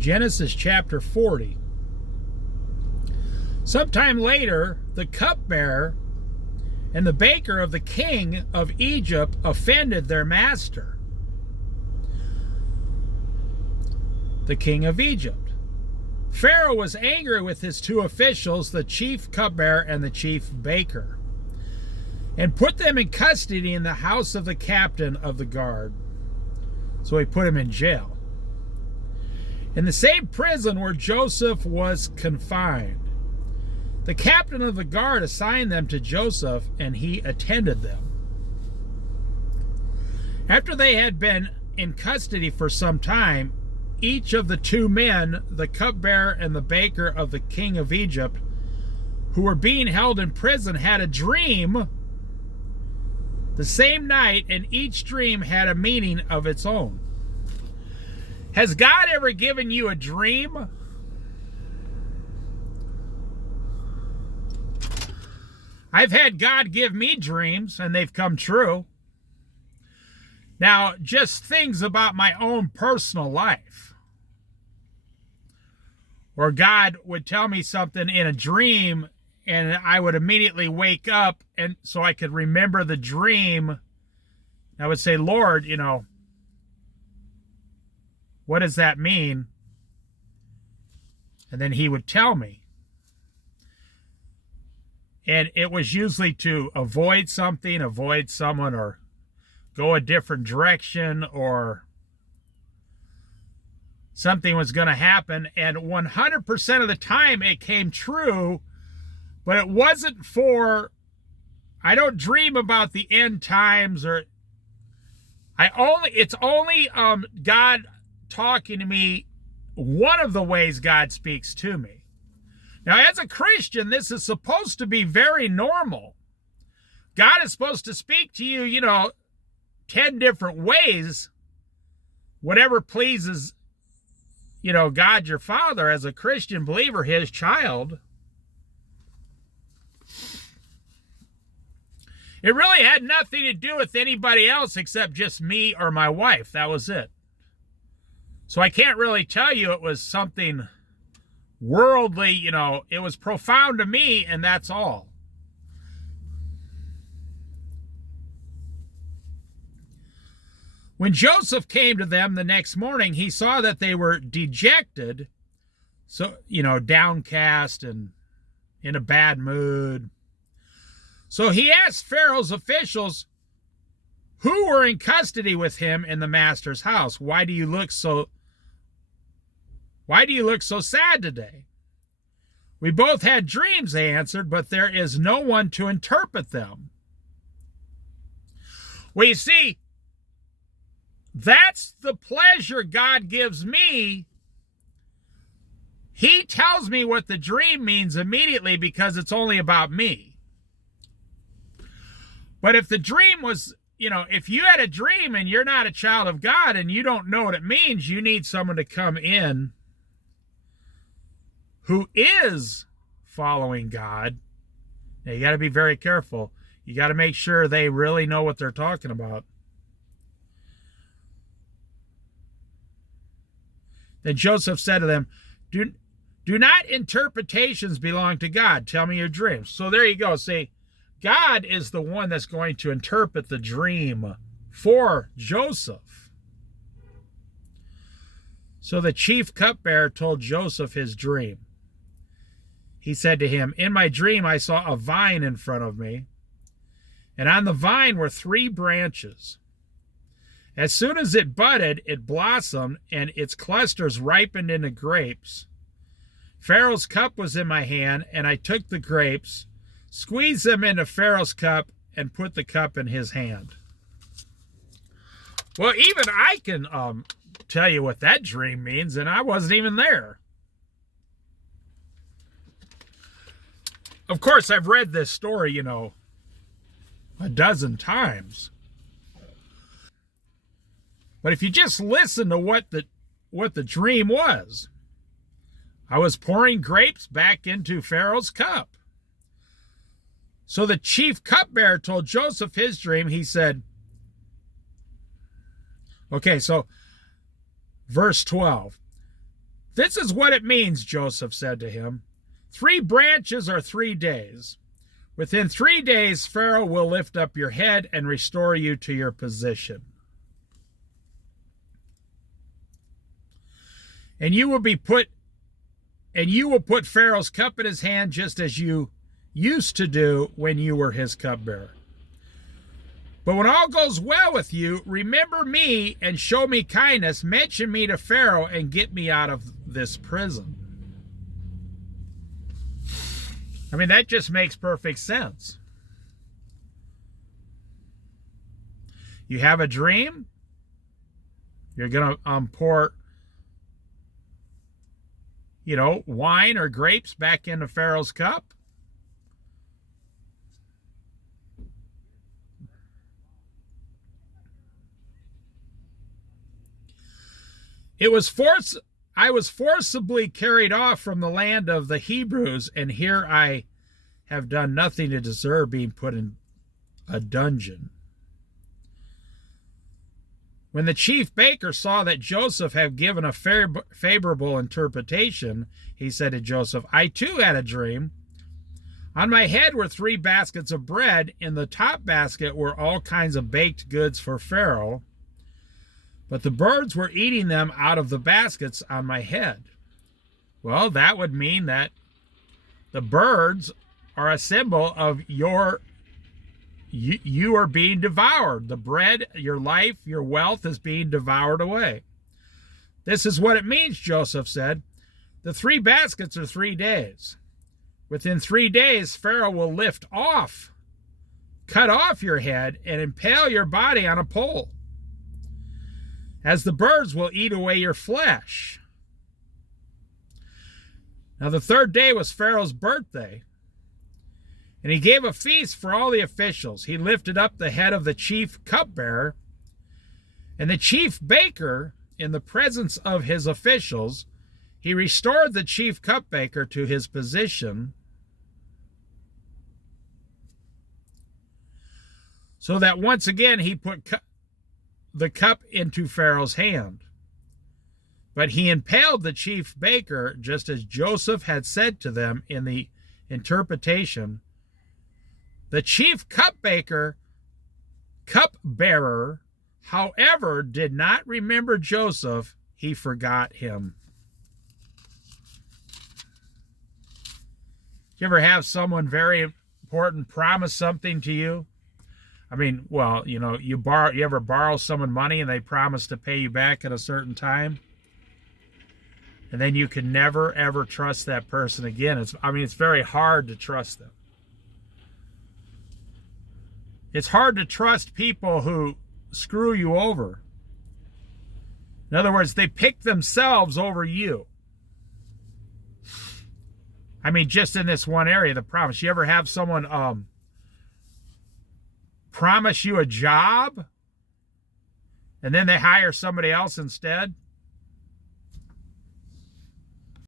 Genesis chapter 40. Sometime later, the cupbearer and the baker of the king of Egypt offended their master, the king of Egypt. Pharaoh was angry with his two officials, the chief cupbearer and the chief baker, and put them in custody in the house of the captain of the guard. So he put him in jail, in the same prison where Joseph was confined. The captain of the guard assigned them to Joseph, and he attended them. After they had been in custody for some time, each of the two men, the cupbearer and the baker of the king of Egypt, who were being held in prison, had a dream the same night, and each dream had a meaning of its own. Has God ever given you a dream? I've had God give me dreams, and they've come true. Now, just things about my own personal life. Or God would tell me something in a dream, and I would immediately wake up, and so I could remember the dream. I would say, Lord, what does that mean? And then he would tell me. And it was usually to avoid something, avoid someone, or go a different direction, or something was going to happen. And 100% of the time it came true, but it wasn't for, I don't dream about the end times, or it's only God talking to me. One of the ways God speaks to me. Now, as a Christian, this is supposed to be very normal. God is supposed to speak to you, 10 different ways, whatever pleases, God your Father as a Christian believer, his child. It really had nothing to do with anybody else except just me or my wife. That was it. So I can't really tell you it was something worldly, it was profound to me, and that's all. When Joseph came to them the next morning, he saw that they were dejected, so, downcast and in a bad mood. So he asked Pharaoh's officials who were in custody with him in the master's house, why do you look so sad today? We both had dreams, they answered, but there is no one to interpret them. Well, you see, that's the pleasure God gives me. He tells me what the dream means immediately because it's only about me. But if the dream was, if you had a dream and you're not a child of God and you don't know what it means, you need someone to come in who is following God. Now, you got to be very careful. You got to make sure they really know what they're talking about. Then Joseph said to them, do not interpretations belong to God? Tell me your dreams. So there you go. See, God is the one that's going to interpret the dream for Joseph. So the chief cupbearer told Joseph his dream. He said to him, in my dream I saw a vine in front of me, and on the vine were 3 branches. As soon as it budded, it blossomed, and its clusters ripened into grapes. Pharaoh's cup was in my hand, and I took the grapes, squeezed them into Pharaoh's cup, and put the cup in his hand. Well, even I can tell you what that dream means, and I wasn't even there. Of course, I've read this story, a dozen times. But if you just listen to what the dream was, I was pouring grapes back into Pharaoh's cup. So the chief cupbearer told Joseph his dream. He said, okay, so verse 12. This is what it means, Joseph said to him. 3 branches are 3 days. Within 3 days, Pharaoh will lift up your head and restore you to your position. And you will put Pharaoh's cup in his hand just as you used to do when you were his cupbearer. But when all goes well with you, remember me and show me kindness. Mention me to Pharaoh and get me out of this prison. I mean, that just makes perfect sense. You have a dream. You're going to pour, wine or grapes back into Pharaoh's cup. I was forcibly carried off from the land of the Hebrews, and here I have done nothing to deserve being put in a dungeon. When the chief baker saw that Joseph had given a favorable interpretation, he said to Joseph, I too had a dream. On my head were 3 baskets of bread. In the top basket were all kinds of baked goods for Pharaoh, but the birds were eating them out of the baskets on my head. Well, that would mean that the birds are a symbol of you are being devoured. The bread, your life, your wealth is being devoured away. This is what it means, Joseph said. The 3 baskets are 3 days. Within 3 days, Pharaoh will cut off your head and impale your body on a pole, as the birds will eat away your flesh. Now the 3rd day was Pharaoh's birthday, and he gave a feast for all the officials. He lifted up the head of the chief cupbearer, and the chief baker, in the presence of his officials, he restored the chief cupbearer to his position, so that once again he put the cup into Pharaoh's hand. But he impaled the chief baker, just as Joseph had said to them in the interpretation. The chief cupbearer, however, did not remember Joseph. He forgot him. Do you ever have someone very important promise something to you? I mean, well, you ever borrow someone money and they promise to pay you back at a certain time? And then you can never, ever trust that person again. It's very hard to trust them. It's hard to trust people who screw you over. In other words, they pick themselves over you. I mean, just in this one area, the promise. You ever have someone promise you a job, and then they hire somebody else instead?